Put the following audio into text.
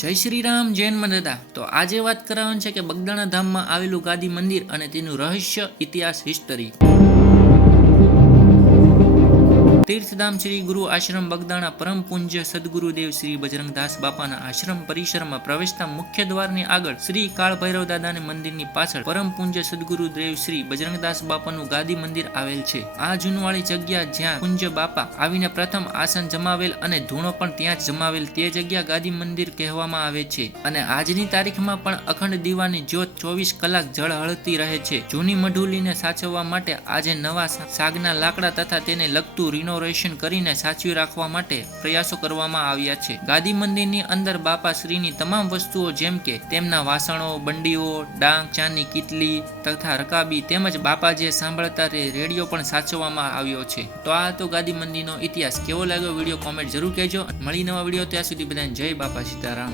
જય શ્રી રામ. જૈન દાદા. તો આજે વાત કરવાની છે કે બગદાણા ધામમાં આવેલું ગાદી મંદિર અને તેનું રહસ્ય, ઇતિહાસ, હિસ્ટરી. તીર્થધામ શ્રી ગુરુ આશ્રમ બગદાણા પરમ પૂજ્ય સદગુરુદેવ શ્રી બજરંગદાસ બાપાના આશ્રમ પરિસરમાં પ્રવેશતા મુખ્ય દ્વારની આગળ શ્રી કાળ ભૈરવ દાદાને મંદિરની પાછળ પરમ પૂજ્ય સદગુરુદેવ શ્રી બજરંગદાસ બાપાનું ગાદી મંદિર આવેલ છે. આ જૂનવાળી જગ્યા જ્યાં પૂજ્ય બાપા આવીને પ્રથમ આસન જમાવેલ અને ધૂણો પણ ત્યાં જ જમાવેલ તે જગ્યા ગાદી મંદિર કહેવામાં આવે છે. અને આજની તારીખમાં પણ અખંડ દીવાની જ્યોત 24 કલાક ઝળહળતી રહે છે. જૂની મઢુલીને સાચવવા માટે આજે નવા સાગના લાકડા તથા તેને લગતું રિનોવેશન કરીને સાચવી રાખવા માટે પ્રયાસો કરવામાં આવ્યા છે. ગાદી મંદિરની અંદર બાપા શ્રીની તમામ વસ્તુઓ જેમ કે તેમના વાસણો, બંડીઓ, ડાંગ, ચાની કીટલી તથા રકાબી તેમજ બાપા જે સાંભળતા રેડિયો પણ સાચવવામાં આવ્યો છે. તો આ તો ગાદી મંદિરનો ઇતિહાસ. કેવો લાગ્યો વિડીયો કોમેન્ટ જરૂર કહેજો. મળી નવા વિડીયો, ત્યાં સુધી બધાને જય બાપા સીતારામ.